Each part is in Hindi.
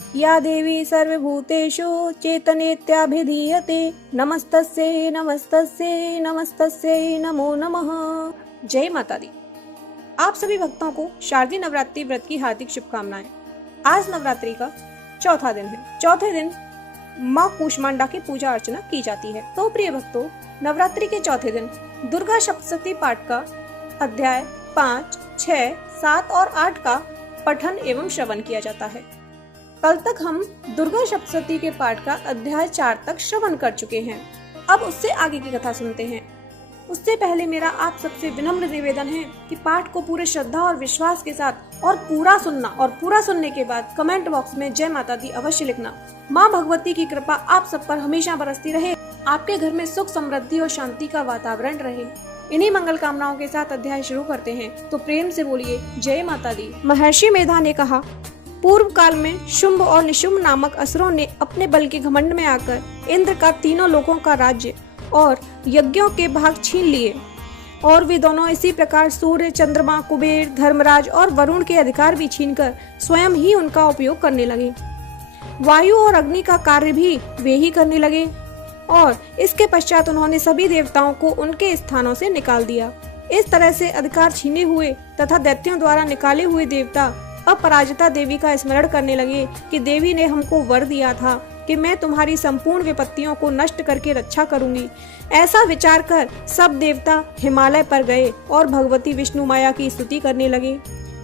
या देवी सर्वभूतेषु चेतनेत्याभिधीयते नमस्तस्यै नमस्तस्यै नमस्तस्यै नमो नमः। जय माता दी। आप सभी भक्तों को शारदीय नवरात्रि व्रत की हार्दिक शुभकामनाएं। आज नवरात्रि का चौथा दिन है। चौथे दिन माँ कूष्मांडा की पूजा अर्चना की जाती है। तो प्रिय भक्तों, नवरात्रि के चौथे दिन दुर्गा सप्तशती पाठ का अध्याय 5, 6, 7 और 8 का पठन एवं श्रवण किया जाता है। कल तक हम दुर्गा सप्तशती के पाठ का अध्याय 4 तक श्रवण कर चुके हैं। अब उससे आगे की कथा सुनते हैं। उससे पहले मेरा आप सबसे विनम्र निवेदन है कि पाठ को पूरे श्रद्धा और विश्वास के साथ और पूरा सुनना, और पूरा सुनने के बाद कमेंट बॉक्स में जय माता दी अवश्य लिखना। माँ भगवती की कृपा आप सब पर हमेशा बरसती रहे, आपके घर में सुख समृद्धि और शांति का वातावरण रहे। इन्हीं मंगल कामनाओं के साथ अध्याय शुरू करते हैं। तो प्रेम से बोलिए जय माता दी। महर्षि मेधा ने कहा, पूर्व काल में शुंभ और निशुंभ नामक असुरों ने अपने बल के घमंड में आकर इंद्र का तीनों लोकों का राज्य और यज्ञों के भाग छीन लिए, और वे दोनों इसी प्रकार सूर्य, चंद्रमा, कुबेर, धर्मराज और वरुण के अधिकार भी छीनकर स्वयं ही उनका उपयोग करने लगे। वायु और अग्नि का कार्य भी वे ही करने लगे, और इसके पश्चात उन्होंने सभी देवताओं को उनके स्थानों से निकाल दिया। इस तरह से अधिकार छीने हुए तथा दैत्यों द्वारा निकाले हुए देवता अपराजिता देवी का स्मरण करने लगे कि देवी ने हमको वर दिया था कि मैं तुम्हारी संपूर्ण विपत्तियों को नष्ट करके रक्षा करूंगी। ऐसा विचार कर सब देवता हिमालय पर गए और भगवती विष्णु माया की स्तुति करने लगे।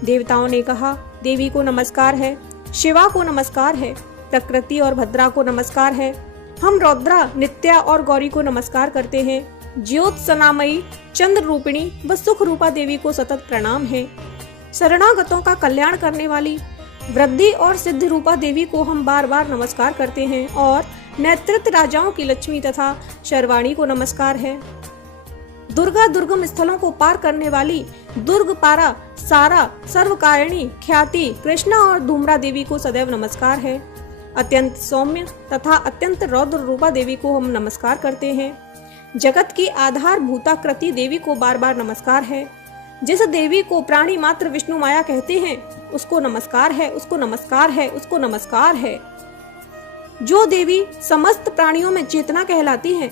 देवताओं ने कहा, देवी को नमस्कार है, शिवा को नमस्कार है, प्रकृति और भद्रा को नमस्कार है। हम रौद्रा, नित्या और गौरी को नमस्कार करते हैं। ज्योत सनामयी, चंद्र रूपिणी व सुख रूपा देवी को सतत प्रणाम है। शरणागतों का कल्याण करने वाली वृद्धि और सिद्ध रूपा देवी को हम बार बार नमस्कार करते हैं, और नेतृत्व राजाओं की लक्ष्मी तथा शर्वाणी को नमस्कार है। दुर्गा दुर्गम स्थलों को पार करने वाली दुर्गपारा, सारा, सर्वकारिणी, ख्याति, कृष्णा और धूम्रा देवी को सदैव नमस्कार है। अत्यंत सौम्य तथा अत्यंत रौद्र रूपा देवी को हम नमस्कार करते हैं। जगत की आधार भूताकृति देवी को बार बार नमस्कार है। जिस देवी को प्राणी मात्र विष्णु माया कहते हैं उसको नमस्कार है, उसको नमस्कार है, उसको नमस्कार है। जो देवी समस्त प्राणियों में चेतना कहलाती है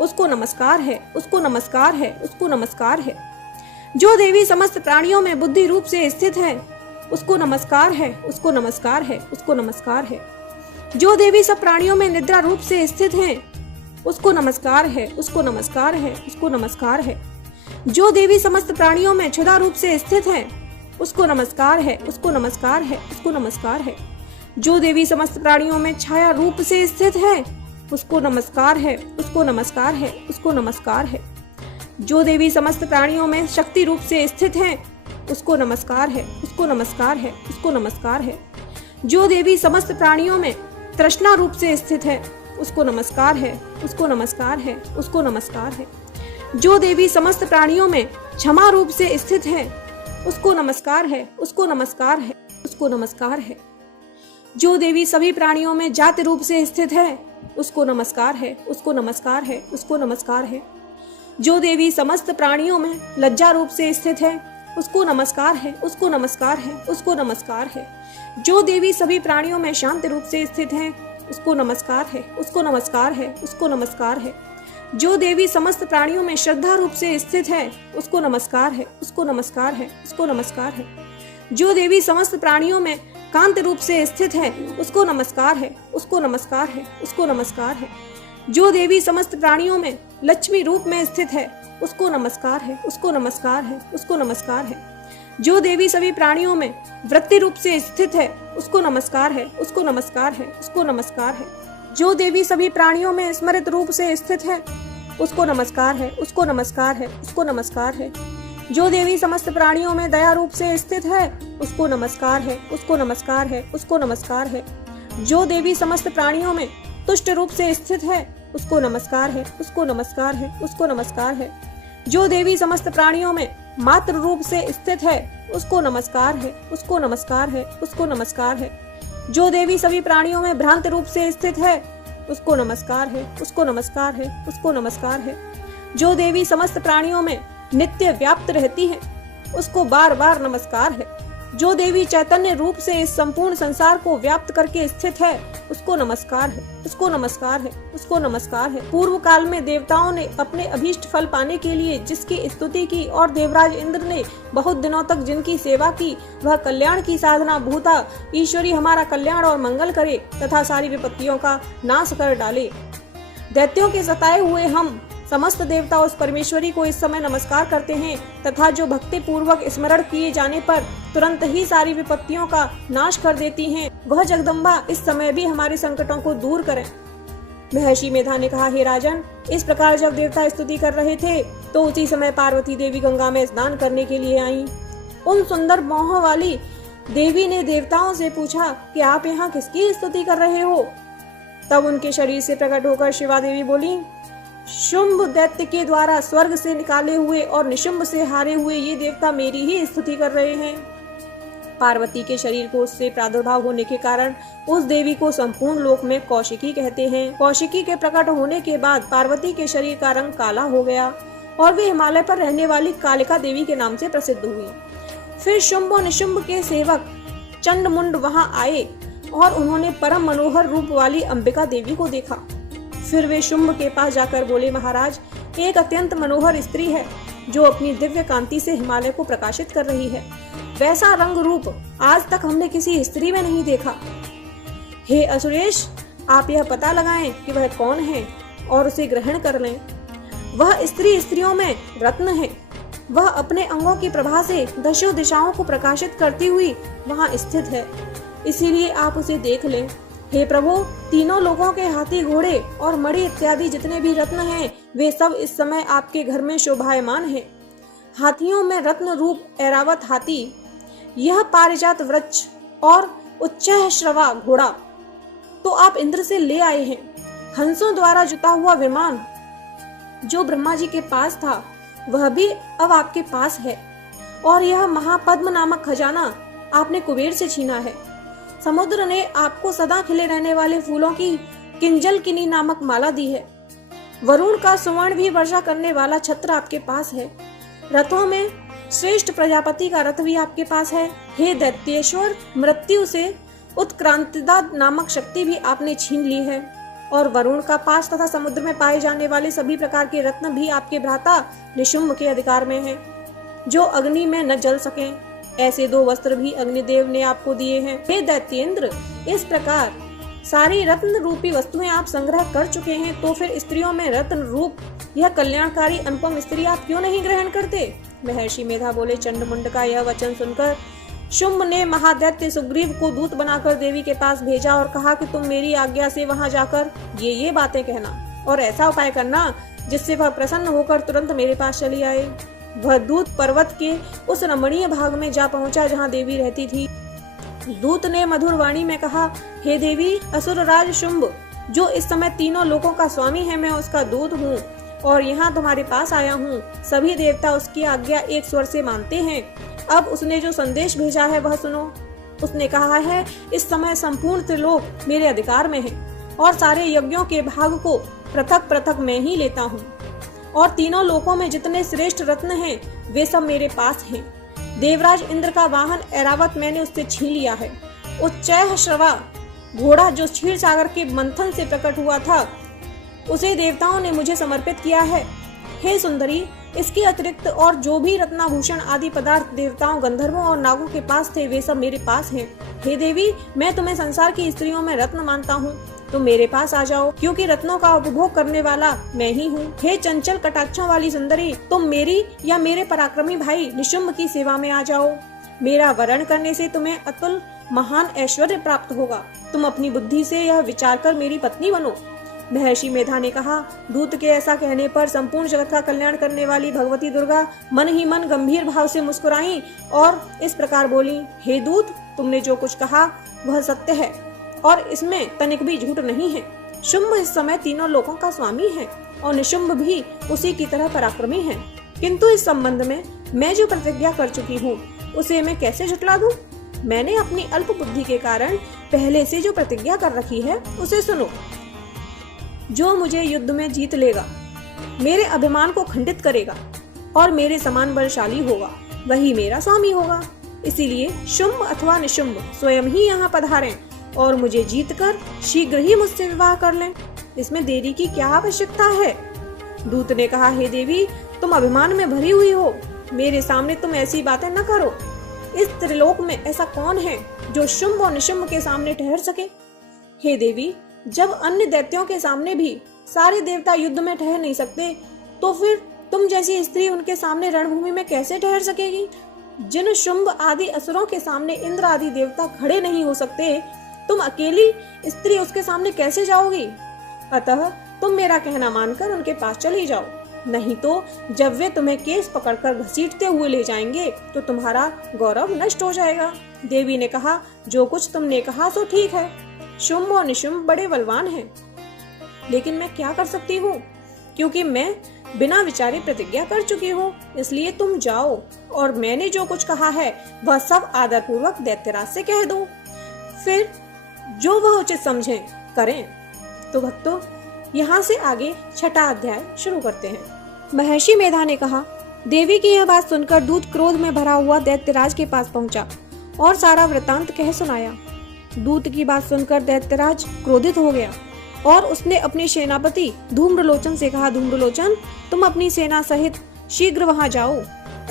उसको नमस्कार है, उसको नमस्कार है, उसको नमस्कार है। जो देवी समस्त प्राणियों में बुद्धि रूप से स्थित है उसको नमस्कार है, उसको नमस्कार है, उसको नमस्कार है। जो देवी सब प्राणियों में निद्रा रूप से स्थित है उसको नमस्कार है, उसको नमस्कार है, उसको नमस्कार है। जो देवी समस्त प्राणियों में क्षुधा रूप से स्थित है उसको नमस्कार है, उसको नमस्कार है, उसको नमस्कार है। जो देवी समस्त प्राणियों में छाया रूप से स्थित है उसको नमस्कार है, उसको नमस्कार है, उसको नमस्कार है। जो देवी समस्त प्राणियों में शक्ति रूप से स्थित है उसको नमस्कार है, उसको नमस्कार है, उसको नमस्कार है। जो देवी समस्त प्राणियों में तृष्णा रूप से स्थित है उसको नमस्कार है, उसको नमस्कार है, उसको नमस्कार है। जो देवी समस्त प्राणियों में क्षमा रूप से स्थित है उसको नमस्कार है, उसको नमस्कार है, उसको नमस्कार है। जो देवी सभी प्राणियों में जाति रूप से स्थित है उसको नमस्कार है, उसको नमस्कार है, उसको नमस्कार है। जो देवी समस्त प्राणियों में लज्जा रूप से स्थित है उसको नमस्कार है, उसको नमस्कार है, उसको नमस्कार है। जो देवी सभी प्राणियों में शांति रूप से स्थित है उसको नमस्कार है, उसको नमस्कार है, उसको नमस्कार है। जो देवी समस्त प्राणियों में श्रद्धा रूप से स्थित है उसको नमस्कार है, उसको नमस्कार है, उसको नमस्कार है। जो देवी समस्त प्राणियों में कांत रूप से स्थित है उसको नमस्कार है, उसको नमस्कार है, उसको नमस्कार है। जो देवी समस्त प्राणियों में लक्ष्मी रूप में स्थित है उसको नमस्कार है, उसको नमस्कार है, उसको नमस्कार है। जो देवी सभी प्राणियों में वृत्ति रूप से स्थित है उसको नमस्कार है, उसको नमस्कार है, उसको नमस्कार है। जो देवी सभी प्राणियों में स्मृत रूप से स्थित है उसको नमस्कार है, उसको नमस्कार है, उसको नमस्कार है। जो देवी समस्त प्राणियों में दया रूप से स्थित है उसको नमस्कार है, उसको नमस्कार है, उसको नमस्कार है। जो देवी समस्त प्राणियों में तुष्ट रूप से स्थित है उसको नमस्कार है, उसको नमस्कार है, उसको नमस्कार है। जो देवी समस्त प्राणियों में मात्र रूप से स्थित है उसको नमस्कार है, उसको नमस्कार है, उसको नमस्कार है। जो देवी सभी प्राणियों में भ्रांत रूप से स्थित है उसको नमस्कार है, उसको नमस्कार है, उसको नमस्कार है। जो देवी समस्त प्राणियों में नित्य व्याप्त रहती है उसको बार बार नमस्कार है। जो देवी चैतन्य रूप से इस संपूर्ण संसार को व्याप्त करके स्थित है, उसको नमस्कार है, उसको नमस्कार है, उसको नमस्कार है। पूर्व काल में देवताओं ने अपने अभीष्ट फल पाने के लिए जिसकी स्तुति की और देवराज इंद्र ने बहुत दिनों तक जिनकी सेवा की, वह कल्याण की साधना भूता ईश्वरी हमारा कल्याण और मंगल करे तथा सारी विपत्तियों का नाश कर डाले। दैत्यों के सताए हुए हम समस्त देवता उस परमेश्वरी को इस समय नमस्कार करते हैं तथा जो भक्ति पूर्वक स्मरण किए जाने पर तुरंत ही सारी विपत्तियों का नाश कर देती हैं, वह जगदम्बा इस समय भी हमारे संकटों को दूर करें। महर्षि मेधा ने कहा, हे राजन, इस प्रकार जब देवता स्तुति कर रहे थे तो उसी समय पार्वती देवी गंगा में स्नान करने के लिए आईं। उन सुंदर मोह वाली देवी ने देवताओं से पूछा कि आप यहाँ किसकी स्तुति कर रहे हो? तब उनके शरीर से प्रकट होकर शिवा देवी बोली, शुंभ दैत्य के द्वारा स्वर्ग से निकाले हुए और निशुंभ से हारे हुए ये देवता मेरी ही स्तुति कर रहे हैं। पार्वती के शरीर को उससे प्रादुर्भाव होने के कारण उस देवी को संपूर्ण लोक में कौशिकी कहते हैं। कौशिकी के प्रकट होने के बाद पार्वती के शरीर का रंग काला हो गया और वे हिमालय पर रहने वाली कालिका देवी के नाम से प्रसिद्ध हुई। फिर शुंभ और निशुंभ के सेवक चंडमुंड वहां आए और उन्होंने परम मनोहर रूप वाली अंबिका देवी को देखा। फिर वे शुंभ के पास जाकर बोले, महाराज, एक अत्यंत मनोहर स्त्री है जो अपनी दिव्य कांति से हिमालय को प्रकाशित कर रही है। वैसा रंग रूप आज तक हमने किसी स्त्री में नहीं देखा। हे असुरेश, आप यह पता लगाएं कि वह कौन है और उसे ग्रहण कर लें। वह स्त्री स्त्रियों में रत्न है। वह अपने अंगों की प्रभा से दशों दिशाओं को प्रकाशित करती हुई वहां स्थित है, इसीलिए आप उसे देख लें। हे प्रभु, तीनों लोगों के हाथी, घोड़े और मणि इत्यादि जितने भी रत्न हैं, वे सब इस समय आपके घर में शोभायमान हैं। हाथियों में रत्न रूप ऐरावत हाथी, यह पारिजात वृक्ष और उच्चैः श्रवा घोड़ा तो आप इंद्र से ले आए हैं। हंसों द्वारा जुता हुआ विमान जो ब्रह्मा जी के पास था, वह भी अब आपके पास है। और यह महापद्म नामक खजाना आपने कुबेर से छीना है। समुद्र ने आपको सदा खिले रहने वाले फूलों की किंजल किनी नामक माला दी है। वरुण का सुवर्ण भी वर्षा करने वाला छत्र आपके पास है। रथों में श्रेष्ठ प्रजापति का रथ भी आपके पास है। हे दैत्येश्वर, मृत्यु से उत्क्रांतिदा नामक शक्ति भी आपने छीन ली है। और वरुण का पास तथा समुद्र में पाए जाने वाले सभी प्रकार के रत्न भी आपके भ्राता निशुंभ के अधिकार में हैं, जो अग्नि में न जल सकें। ऐसे 2 वस्त्र भी अग्निदेव ने आपको दिए हैं। हे दैत्येंद्र, इस प्रकार सारी रत्न रूपी वस्तुएं आप संग्रह कर चुके हैं, तो फिर स्त्रियों में रत्न रूप यह कल्याणकारी अनुपम स्त्री आप क्यों नहीं ग्रहण करते? महर्षि मेधा बोले, चंडमुंड का यह वचन सुनकर शुंभ ने महादैत्य सुग्रीव को दूत बनाकर देवी के पास भेजा और कहा कि तुम मेरी आज्ञा से वहां जाकर ये बातें कहना और ऐसा उपाय करना जिससे वह प्रसन्न होकर तुरंत मेरे पास चली आए। वह दूत पर्वत के उस रमणीय भाग में जा पहुंचा जहां देवी रहती थी। दूत ने मधुर वाणी में कहा, हे देवी, असुरराज शुंभ जो इस समय तीनों लोकों का स्वामी है, मैं उसका दूत हूँ और यहाँ तुम्हारे पास आया हूँ। सभी देवता उसकी आज्ञा एक स्वर से मानते हैं। अब उसने जो संदेश भेजा है वह सुनो। उसने कहा है, इस समय संपूर्ण त्रिलोक मेरे अधिकार में है और सारे यज्ञों के भाग को पृथक पृथक मैं ही लेता हूँ और तीनों लोकों में जितने श्रेष्ठ रत्न हैं वे सब मेरे पास हैं। देवराज इंद्र का वाहन ऐरावत मैंने उससे छीन लिया है। उच्चैः श्रवा घोड़ा जो क्षीर सागर के मंथन से प्रकट हुआ था, उसे देवताओं ने मुझे समर्पित किया है। हे सुंदरी, इसके अतिरिक्त और जो भी रत्नाभूषण आदि पदार्थ देवताओं, गंधर्वों और नागों के पास थे, वे सब मेरे पास हैं। हे देवी, मैं तुम्हें संसार की स्त्रियों में रत्न मानता हूँ, तुम मेरे पास आ जाओ, क्योंकि रत्नों का उपभोग करने वाला मैं ही हूँ। हे चंचल कटाक्षों वाली सुंदरी, तुम मेरी या मेरे पराक्रमी भाई निशुंभ की सेवा में आ जाओ। मेरा वरण करने से तुम्हें अतुल महान ऐश्वर्य प्राप्त होगा। तुम अपनी बुद्धि से यह विचार कर मेरी पत्नी बनो। महर्षि मेधा ने कहा, दूत के ऐसा कहने पर संपूर्ण जगत का कल्याण करने वाली भगवती दुर्गा मन ही मन गंभीर भाव से मुस्कुराई और इस प्रकार बोली, हे दूत, तुमने जो कुछ कहा वह सत्य है और इसमें तनिक भी झूठ नहीं है। शुंभ इस समय तीनों लोकों का स्वामी है और निशुंभ भी उसी की तरह पराक्रमी है, किंतु इस संबंध में मैं जो प्रतिज्ञा कर चुकी हूँ उसे मैं कैसे झुठला दूं? मैंने अपनी अल्प बुद्धि के कारण पहले से जो प्रतिज्ञा कर रखी है उसे सुनो। जो मुझे युद्ध में जीत लेगा, मेरे अभिमान को खंडित करेगा और मेरे समान बलशाली होगा, वही मेरा स्वामी होगा। इसीलिए शुंभ अथवा निशुंभ स्वयं ही यहाँ पधारें और मुझे जीतकर शीघ्र ही मुझसे विवाह कर लें। इसमें देरी की क्या आवश्यकता है? दूत ने कहा, हे देवी, तुम अभिमान में भरी हुई हो, मेरे सामने तुम ऐसी बातें न करो। इस त्रिलोक में ऐसा कौन है जो शुंभ और निशुंभ के सामने ठहर सके? हे देवी, जब अन्य दैत्यों के सामने भी सारे देवता युद्ध में ठहर नहीं सकते, तो फिर तुम जैसी स्त्री उनके सामने रणभूमि में कैसे ठहर सकेगी? जिन शुंभ आदि असुरों के सामने इंद्र आदि देवता खड़े नहीं हो सकते, तुम अकेली स्त्री उसके सामने कैसे जाओगी? अतः तुम मेरा कहना मानकर उनके पास चली जाओ, नहीं तो जब वे तुम्हें केस पकड़कर घसीटते हुए ले जाएंगे तो तुम्हारा गौरव नष्ट हो जाएगा। देवी ने कहा, जो कुछ तुमने कहा सो ठीक है। शुंभ और निशुंभ बड़े बलवान हैं, लेकिन मैं क्या कर सकती हूँ, क्योंकि मैं बिना विचारे प्रतिज्ञा कर चुकी हूँ। इसलिए तुम जाओ और मैंने जो कुछ कहा है वह सब आदर पूर्वक दैत्यराज से कह दो, फिर जो वह उचित समझें करें। तो भक्तों, यहाँ से आगे 6वां अध्याय शुरू करते हैं। महर्षि मेधा ने कहा, देवी की यह बात सुनकर दूत क्रोध में भरा हुआ दैत्यराज के पास पहुंचा और सारा वृतांत कह सुनाया। दूत की बात सुनकर दैत्यराज क्रोधित हो गया और उसने अपने सेनापति धूम्रलोचन से कहा, धूम्रलोचन, तुम अपनी सेना सहित शीघ्र वहां जाओ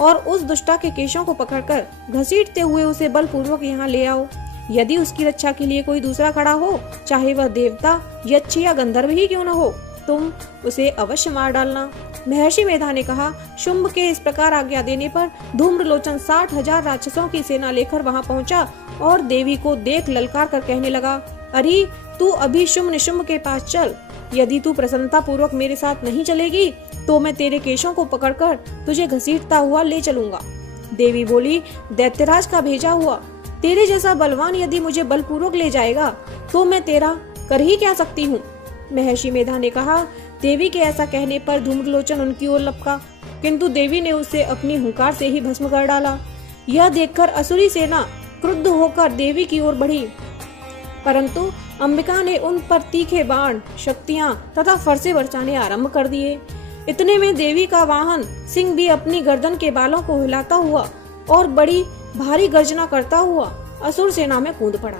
और उस दुष्टा के केशों को पकड़कर घसीटते हुए उसे बलपूर्वक यहाँ ले आओ। यदि उसकी रक्षा के लिए कोई दूसरा खड़ा हो, चाहे वह देवता, यक्ष या गंधर्व ही क्यों न हो, तुम उसे अवश्य मार डालना। महर्षि मेधा ने कहा, शुंभ के इस प्रकार आज्ञा देने पर धूम्रलोचन 60,000 राक्षसों की सेना लेकर वहां पहुंचा और देवी को देख ललकार कर कहने लगा, अरे तू अभी शुंभ निशुंभ के पास चल। यदि तू प्रसन्नता पूर्वक मेरे साथ नहीं चलेगी तो मैं तेरे केशों को पकड़कर तुझे घसीटता हुआ ले चलूंगा। देवी बोली, दैत्यराज का भेजा हुआ तेरे जैसा बलवान यदि मुझे बलपूर्वक ले जाएगा तो मैं तेरा कर ही क्या सकती हूँ। महर्षि मेधा ने कहा, देवी के ऐसा कहने पर धूम्रलोचन उनकी ओर लपका, किंतु देवी ने उसे अपनी हुंकार से ही भस्म कर डाला। यह देखकर असुरी सेना क्रुद्ध होकर देवी की ओर बढ़ी, परंतु अंबिका ने उन पर तीखे बाण, शक्तियां तथा फरसे बरसाने आरंभ कर दिए। इतने में देवी का वाहन सिंह भी अपनी गर्दन के बालों को हिलाता हुआ और बड़ी भारी गर्जना करता हुआ असुर सेना में कूद पड़ा।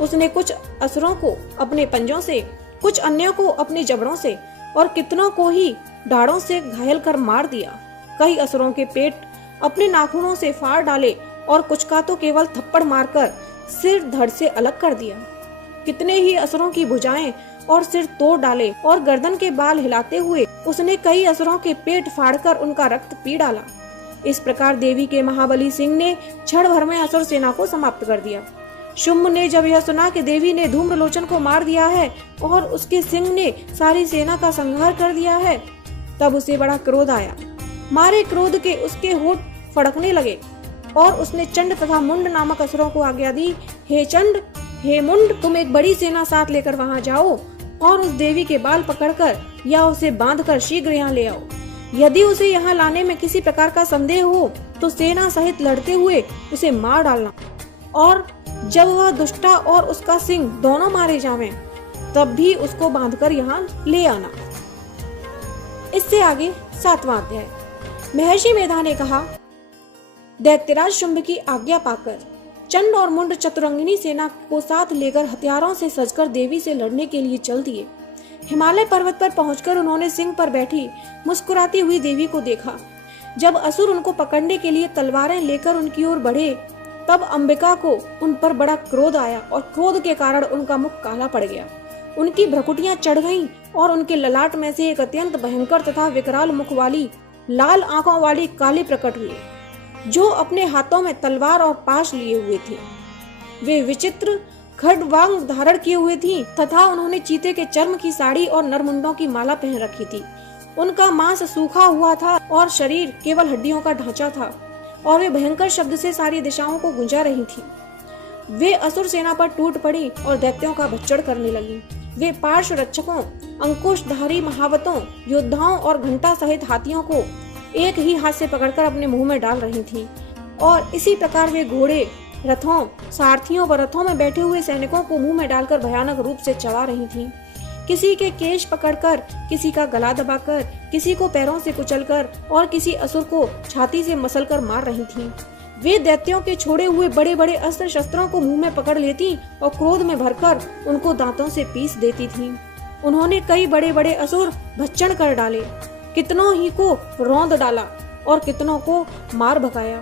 उसने कुछ असुरों को अपने पंजों से, कुछ अन्यों को अपने जबड़ों से और कितनों को ही दाढ़ों से घायल कर मार दिया। कई असुरों के पेट अपने नाखूनों से फाड़ डाले और कुछ का तो केवल थप्पड़ मारकर सिर धड़ से अलग कर दिया। कितने ही असुरों की भुजाएं और सिर तोड़ डाले और गर्दन के बाल हिलाते हुए उसने कई असुरों के पेट फाड़कर उनका रक्त पी डाला। इस प्रकार देवी के महाबली सिंह ने क्षण भर में असुर सेना को समाप्त कर दिया। शुंभ ने जब यह सुना कि देवी ने धूम्रलोचन को मार दिया है और उसके सिंह ने सारी सेना का संहार कर दिया है, तब उसे बड़ा क्रोध आया। मारे क्रोध के उसके होठ फड़कने लगे और उसने चंड तथा मुंड नामक असुरों को आज्ञा दी, हे चंड, हे मुंड, तुम एक बड़ी सेना साथ लेकर वहां जाओ और उस देवी के बाल पकड़कर या उसे बांधकर शीघ्र यहाँ ले आओ। यदि उसे यहाँ लाने में किसी प्रकार का संदेह हो तो सेना सहित लड़ते हुए उसे मार डालना, और जब वह दुष्टा और उसका सिंह दोनों मारे जावें, तब भी उसको बांधकर यहाँ ले आना। इससे आगे 7वां अध्याय। महर्षि मेधा ने कहा, दैत्यराज शुंभ की आज्ञा पाकर चंड और मुंड चतुरंगिनी सेना को साथ लेकर हथियारों से सजकर देवी से लड़ने के लिए चल दिए। हिमालय पर्वत पर पहुंचकर उन्होंने सिंह पर बैठी मुस्कुराती हुई देवी को देखा। जब असुर उनको पकड़ने के लिए तलवारें लेकर उनकी ओर बढ़े, तब अंबिका को उन पर बड़ा क्रोध आया और क्रोध के कारण उनका मुख काला पड़ गया। उनकी भ्रुकुटियां चढ़ गईं और उनके ललाट में से एक अत्यंत भयंकर तथा विकराल मुख वाली, लाल आंखों वाली काली प्रकट हुई, जो अपने हाथों में तलवार और पाश लिए हुए थे। वे विचित्र खड्वांग धारण किए हुए थी तथा उन्होंने चीते के चर्म की साड़ी और नरमुंडों की माला पहन रखी थी। उनका मांस सूखा हुआ था और शरीर केवल हड्डियों का ढांचा था, और वे भयंकर शब्द से सारी दिशाओं को गुंजा रही थी। वे असुर सेना पर टूट पड़ी और दैत्यों का भक्षण करने लगी। वे पार्श्व रक्षकों, अंकुशधारी महावतों, योद्धाओं और घंटा सहित हाथियों को एक ही हाथ से पकड़कर अपने मुंह में डाल रही थी, और इसी प्रकार वे घोड़े, रथों, सारथियों व रथों में बैठे हुए सैनिकों को मुंह में डालकर भयानक रूप से चबा रही थी। किसी के केश पकड़कर, किसी का गला दबाकर, किसी को पैरों से कुचलकर और किसी असुर को छाती से मसलकर मार रही थी। वे दैत्यों के छोड़े हुए बड़े बड़े अस्त्र शस्त्रों को मुंह में पकड़ लेती और क्रोध में भरकर उनको दांतों से पीस देती थीं। उन्होंने कई बड़े बड़े असुर भक्षण कर डाले, कितनों ही को रौंद डाला और कितनों को मार भगाया,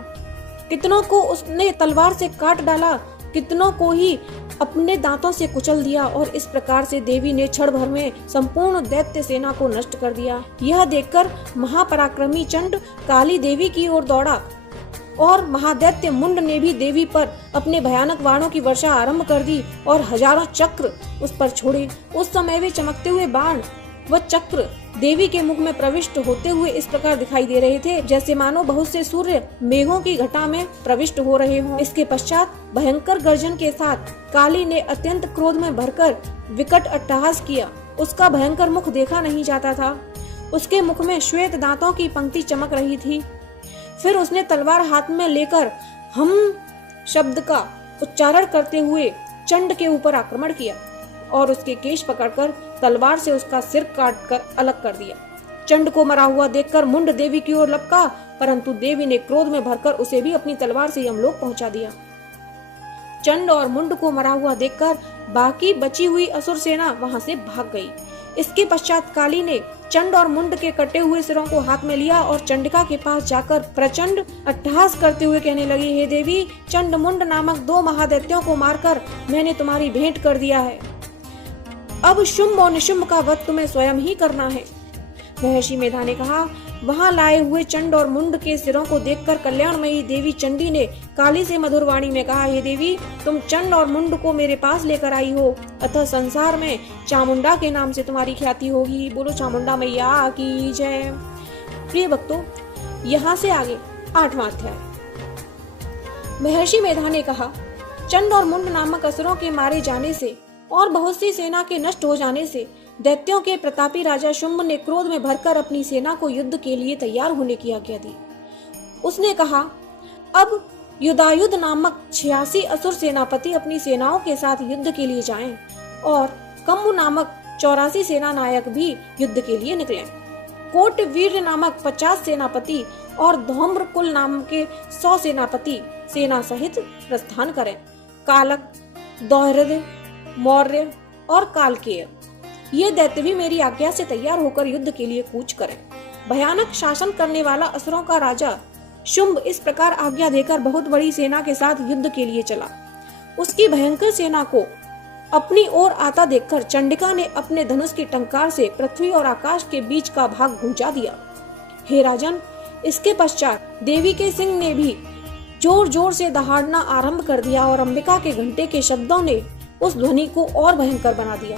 कितनों को उसने तलवार से काट डाला, कितनों को ही अपने दांतों से कुचल दिया। और इस प्रकार से देवी ने क्षण भर में संपूर्ण दैत्य सेना को नष्ट कर दिया। यह देखकर महापराक्रमी चंड काली देवी की ओर दौड़ा और महादैत्य मुंड ने भी देवी पर अपने भयानक बाणों की वर्षा आरंभ कर दी और हजारों चक्र उस पर छोड़े। उस समय वे चमकते हुए बाण व चक्र देवी के मुख में प्रविष्ट होते हुए इस प्रकार दिखाई दे रहे थे, जैसे मानो बहुत से सूर्य मेघों की घटा में प्रविष्ट हो रहे हों। इसके पश्चात भयंकर गर्जन के साथ काली ने अत्यंत क्रोध में भरकर विकट अट्टहास किया। उसका भयंकर मुख देखा नहीं जाता था, उसके मुख में श्वेत दांतों की पंक्ति चमक रही थी। फिर उसने तलवार हाथ में लेकर हम शब्द का उच्चारण करते हुए चंड के ऊपर आक्रमण किया और उसके केश पकड़कर तलवार से उसका सिर काटकर अलग कर दिया। चंड को मरा हुआ देखकर मुंड देवी की ओर लपका, परंतु देवी ने क्रोध में भरकर उसे भी अपनी तलवार से यमलोक पहुंचा दिया। चंड और मुंड को मरा हुआ देखकर बाकी बची हुई असुर सेना वहां से भाग गई। इसके पश्चात काली ने चंड और मुंड के कटे हुए सिरों को हाथ में लिया और चंडिका के पास जाकर प्रचंड अट्टहास करते हुए कहने लगी, हे देवी, चंड मुंड नामक 2 महादैत्यों को मारकर मैंने तुम्हारी भेंट कर दिया है। अब शुंभ और निशुंभ का वध तुम्हें स्वयं ही करना है। महर्षि मेधा ने कहा, वहां लाए हुए चंड और मुंड के सिरों को देखकर कल्याणमयी देवी चंडी ने काली से मधुर वाणी में कहा, हे देवी, तुम चंड और मुंड को मेरे पास लेकर आई हो, अतः संसार में चामुंडा के नाम से तुम्हारी ख्याति होगी। बोलो चामुंडा मैया की जय। प्रिय भक्तों, यहाँ से आगे 8वां अध्याय। महर्षि मेधा ने कहा, चंड और मुंड नामक असुरों के मारे जाने से और बहुत सी सेना के नष्ट हो जाने से दैत्यों के प्रतापी राजा शुंभ ने क्रोध में भरकर अपनी सेना को युद्ध के लिए तैयार होने की आज्ञा दी। उसने कहा, अब युधायुध नामक 86 असुर सेनापति अपनी सेनाओं के साथ युद्ध के लिए जाएं और कम्बु नामक 84 सेना नायक भी युद्ध के लिए निकलें। कोट वीर नामक 50 सेनापति और धौम्र कुल नाम के 100 सेनापति सेना सहित प्रस्थान करें। कालक, दौहृदय, मौर्य और कालकेय ये दैत्य भी मेरी आज्ञा से तैयार होकर युद्ध के लिए कूच करें। भयानक शासन करने वाला असुरों का राजा शुंभ इस प्रकार आज्ञा देकर बहुत बड़ी सेना के साथ युद्ध के लिए चला। उसकी भयंकर सेना को अपनी ओर आता देखकर चंडिका ने अपने धनुष की टंकार से पृथ्वी और आकाश के बीच का भाग गुंजा दिया। हे राजन, इसके पश्चात देवी के सिंह ने भी जोर जोर से दहाड़ना आरंभ कर दिया और अंबिका के घंटे के शब्दों ने उस ध्वनि को और भयंकर बना दिया।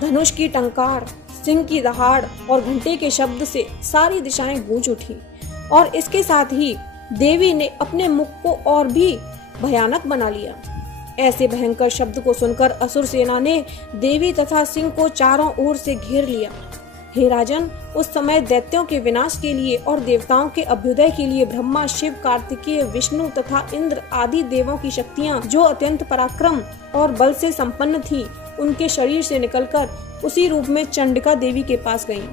धनुष की टंकार, सिंह की दहाड़ और घंटे के शब्द से सारी दिशाएं गूंज उठी और इसके साथ ही देवी ने अपने मुख को और भी भयानक बना लिया। ऐसे भयंकर शब्द को सुनकर असुर सेना ने देवी तथा सिंह को चारों ओर से घेर लिया। हे राजन, उस समय दैत्यों के विनाश के लिए और देवताओं के अभ्युदय के लिए ब्रह्मा, शिव, कार्तिकेय, विष्णु तथा इंद्र आदि देवों की शक्तियां जो अत्यंत पराक्रम और बल से संपन्न थी, उनके शरीर से निकलकर उसी रूप में चंडिका देवी के पास गईं।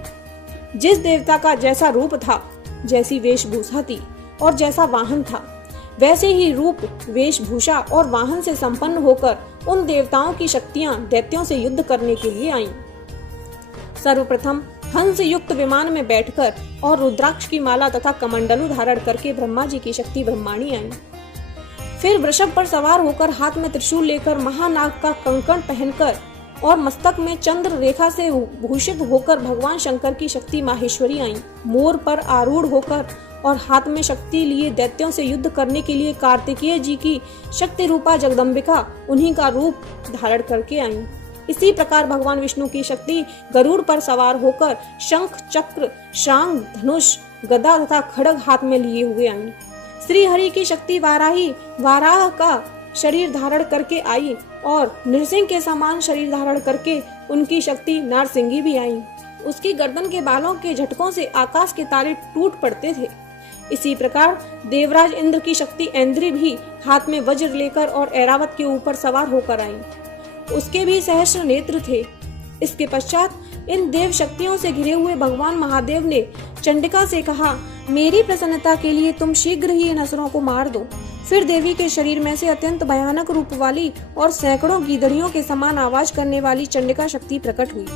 जिस देवता का जैसा रूप था, जैसी वेशभूषा थी और जैसा वाहन था, वैसे ही रूप, वेशभूषा और वाहन से संपन्न होकर उन देवताओं की शक्तियां दैत्यों से युद्ध करने के लिए आईं। सर्वप्रथम हंस युक्त विमान में बैठकर और रुद्राक्ष की माला तथा कमंडलू धारण करके ब्रह्मा जी की शक्ति ब्रह्माणी आई। फिर वृषभ पर सवार होकर हाथ में त्रिशूल लेकर महानाग का कंकण पहनकर और मस्तक में चंद्र रेखा से भूषित होकर भगवान शंकर की शक्ति माहेश्वरी आई। मोर पर आरूढ़ होकर और हाथ में शक्ति लिए दैत्यों से युद्ध करने के लिए कार्तिकेय जी की शक्ति रूपा जगदम्बिका उन्हीं का रूप धारण करके आई। इसी प्रकार भगवान विष्णु की शक्ति गरुड़ पर सवार होकर शंख, चक्र, शांग, धनुष, गदा तथा खड्ग हाथ में लिए हुए आई। श्री हरि की शक्ति वाराही वाराह का शरीर धारण करके आई और नृसिंह के समान शरीर धारण करके उनकी शक्ति नारसिंगी भी आई। उसकी गर्दन के बालों के झटकों से आकाश के तारे टूट पड़ते थे। इसी प्रकार देवराज इंद्र की शक्ति ऐन्द्री भी हाथ में वज्र लेकर और ऐरावत के ऊपर सवार होकर आई। उसके भी सहस्र नेत्र थे। इसके पश्चात इन देव शक्तियों से घिरे हुए भगवान महादेव ने चंडिका से कहा, मेरी प्रसन्नता के लिए तुम शीघ्र ही इन असुरों को मार दो। फिर देवी के शरीर में से अत्यंत भयानक रूप वाली और सैकड़ों गीदड़ियों के समान आवाज करने वाली चंडिका शक्ति प्रकट हुई।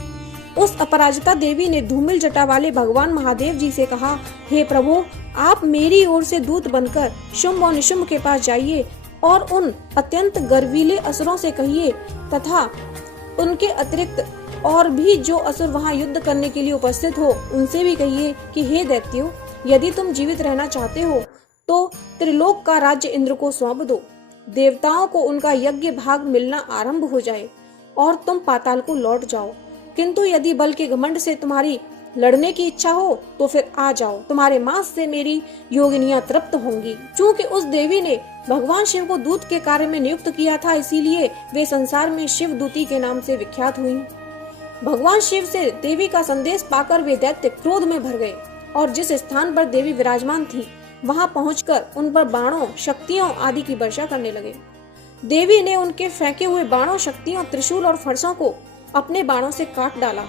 उस अपराजिता देवी ने धूमिल जटा वाले भगवान महादेव जी से कहा, हे प्रभु, आप मेरी ओर से दूत बनकर शुंभ और निशुंभ के पास जाइए और उन अत्यंत गर्वीले असुरों से कहिए तथा उनके अतिरिक्त और भी जो असुर वहां युद्ध करने के लिए उपस्थित हो उनसे भी कहिए कि हे दैत्यो, यदि तुम जीवित रहना चाहते हो तो त्रिलोक का राज्य इंद्र को सौंप दो। देवताओं को उनका यज्ञ भाग मिलना आरंभ हो जाए और तुम पाताल को लौट जाओ। किंतु यदि बल के घमंड से तुम्हारी लड़ने की इच्छा हो तो फिर आ जाओ, तुम्हारे मांस से मेरी योगिनियां तृप्त होंगी। चूंकि उस देवी ने भगवान शिव को दूत के कार्य में नियुक्त किया था, इसीलिए वे संसार में शिव दूती के नाम से विख्यात हुई। भगवान शिव से देवी का संदेश पाकर वे दैत्य क्रोध में भर गए और जिस स्थान पर देवी विराजमान थी वहां पहुंचकर उन पर बाणों, शक्तियों आदि की वर्षा करने लगे। देवी ने उनके फेंके हुए बाणों, शक्तियों, त्रिशूल और फरसों को अपने बाणों से काट डाला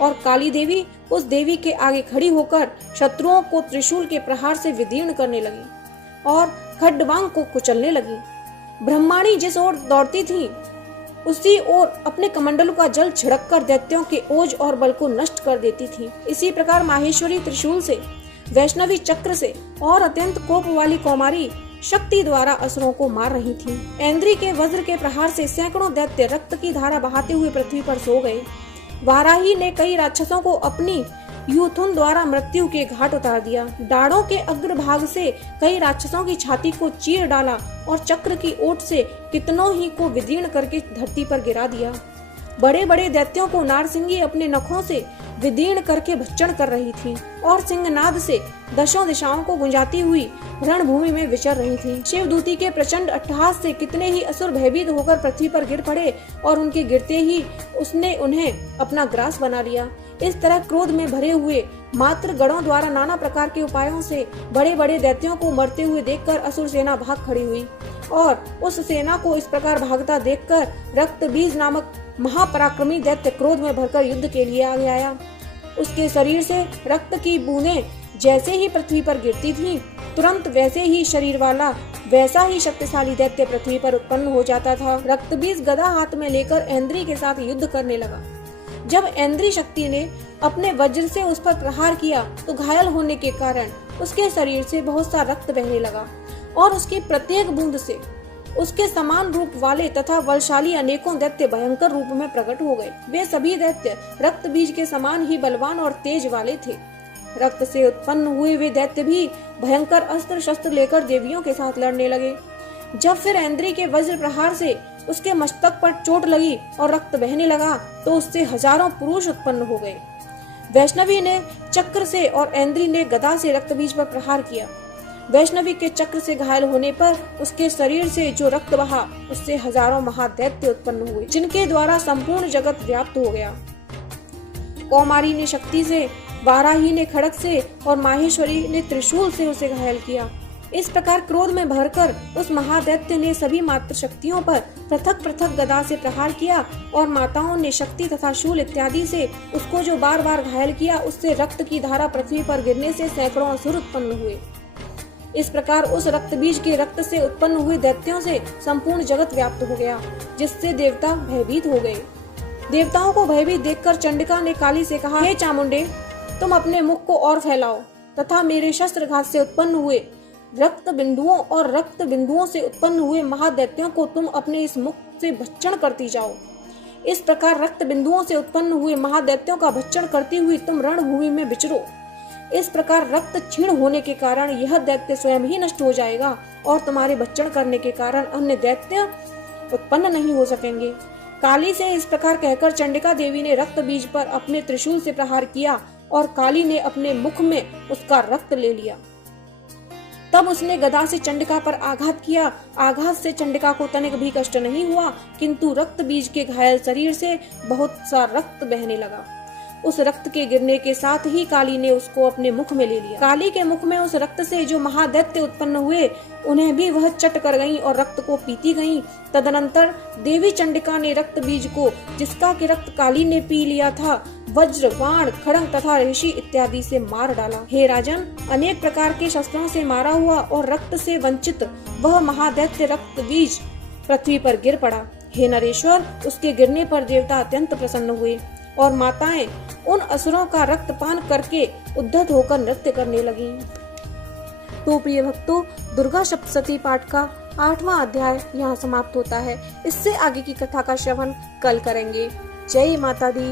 और काली देवी उस देवी के आगे खड़ी होकर शत्रुओं को त्रिशूल के प्रहार से विदीर्ण करने लगी और खड्डवांग को कुचलने लगी। ब्रह्माणी जिस ओर दौड़ती थी उसी ओर अपने कमंडलों का जल छिड़ककर दैत्यों के ओज और बल को नष्ट कर देती थी। इसी प्रकार माहेश्वरी त्रिशूल से, वैष्णवी चक्र से और अत्यंत कोप वाली कौमारी शक्ति द्वारा असुरों को मार रही थी। ऐन्द्री के वज्र के प्रहार से सैकड़ों दैत्य रक्त की धारा बहाते हुए पृथ्वी पर सो गए। वाराही ने कई राक्षसों को अपनी यूथुन द्वारा मृत्यु के घाट उतार दिया। डाढ़ों के अग्रभाग से कई राक्षसों की छाती को चीर डाला और चक्र की ओट से कितनों ही को विदीर्ण करके धरती पर गिरा दिया। बड़े बड़े दैत्यों को नारसिंगी अपने नखों से विदीर्ण करके भक्षण कर रही थी और सिंहनाद से दशों दिशाओं को गुंजाती हुई रणभूमि में विचर रही थी। शिवदूती के प्रचंड अट्टहास से कितने ही असुर भयभीत होकर पृथ्वी पर गिर पड़े और उनके गिरते ही उसने उन्हें अपना ग्रास बना लिया। इस तरह क्रोध में भरे हुए मात्र गणों द्वारा नाना प्रकार के उपायों से बड़े बड़े दैत्यों को मरते हुए देखकर असुर सेना भाग खड़ी हुई और उस सेना को इस प्रकार भागता देखकर रक्तबीज नामक महापराक्रमी दैत्य क्रोध में भरकर युद्ध के लिए आगे आया। उसके शरीर से रक्त की बूंदें जैसे ही पृथ्वी पर गिरती थीं, तुरंत वैसे ही शरीर वाला वैसा ही शक्तिशाली दैत्य पृथ्वी पर उत्पन्न हो जाता था। रक्तबीज गदा हाथ में लेकर ऐन्द्री के साथ युद्ध करने लगा। जब ऐन्द्री शक्ति ने अपने वज्र से उस पर प्रहार किया तो घायल होने के कारण उसके शरीर से बहुत सा रक्त बहने लगा और उसकी प्रत्येक बूंद से उसके समान रूप वाले तथा बलशाली अनेकों दैत्य भयंकर रूप में प्रकट हो गए। वे सभी दैत्य रक्त बीज के समान ही बलवान और तेज वाले थे। रक्त से उत्पन्न हुए वे दैत्य भी भयंकर अस्त्र शस्त्र लेकर देवियों के साथ लड़ने लगे। जब फिर ऐन्द्री के वज्र प्रहार से उसके मस्तक पर चोट लगी और रक्त बहने लगा तो उससे हजारों पुरुष उत्पन्न हो गए। वैष्णवी ने चक्र से और ऐन्द्री ने गदा से रक्तबीज पर प्रहार किया। वैष्णवी के चक्र से घायल होने पर उसके शरीर से जो रक्त बहा उससे हजारों महादैत्य उत्पन्न हुए जिनके द्वारा संपूर्ण जगत व्याप्त हो गया। कौमारी ने शक्ति से, वाराही ने खड़ग से और माहेश्वरी ने त्रिशूल से उसे घायल किया। इस प्रकार क्रोध में भरकर उस महादैत्य ने सभी मात्र शक्तियों पर पृथक पृथक गदा से प्रहार किया और माताओं ने शक्ति तथा शूल इत्यादि से उसको जो बार बार घायल किया, उससे रक्त की धारा पृथ्वी पर गिरने से सैकड़ों असुर उत्पन्न हुए। इस प्रकार उस रक्तबीज के रक्त से उत्पन्न हुए दैत्यों से संपूर्ण जगत व्याप्त हो गया, जिससे देवता भयभीत हो गए। देवताओं को भयभीत देखकर चंडिका ने काली से कहा, हे चामुंडे, तुम अपने मुख को और फैलाओ तथा मेरे शस्त्रघात से उत्पन्न हुए रक्त बिंदुओं और रक्त बिंदुओं से उत्पन्न हुए महादैत्यों को तुम अपने इस मुख से भक्षण करती जाओ। इस प्रकार रक्त बिंदुओं से उत्पन्न हुए महादैत्यों का भक्षण करती हुई तुम रणभूमि में विचरो। इस प्रकार रक्त क्षीण होने के कारण यह दैत्य स्वयं ही नष्ट हो जाएगा और तुम्हारे भक्षण करने के कारण अन्य दैत्य उत्पन्न नहीं हो सकेंगे। काली से इस प्रकार कहकर चंडिका देवी ने रक्त बीज पर अपने त्रिशूल से प्रहार किया और काली ने अपने मुख में उसका रक्त ले लिया। तब उसने गदा से चंडिका पर आघात किया। आघात से चंडिका को तनिक भी कष्ट नहीं हुआ, किंतु रक्त बीज के घायल शरीर से बहुत सा रक्त बहने लगा। उस रक्त के गिरने के साथ ही काली ने उसको अपने मुख में ले लिया। काली के मुख में उस रक्त से जो महादैत्य उत्पन्न हुए उन्हें भी वह चट कर गईं और रक्त को पीती गईं। तदनंतर देवी चंडिका ने रक्त बीज को, जिसका कि रक्त काली ने पी लिया था, वज्र, बाण, खड़ग तथा ऋषि इत्यादि से मार डाला। हे राजन, अनेक प्रकार के शस्त्रों से मारा हुआ और रक्त से वंचित वह महादैत्य रक्त बीज पृथ्वी पर गिर पड़ा। हे नरेश्वर, उसके गिरने पर देवता अत्यंत प्रसन्न हुए और माताएं उन असुरों का रक्तपान करके उद्धत होकर नृत्य करने लगीं। तो प्रिय भक्तों, दुर्गा सप्तशती पाठ का 8वां अध्याय यहाँ समाप्त होता है। इससे आगे की कथा का श्रवण कल करेंगे। जय माता दी।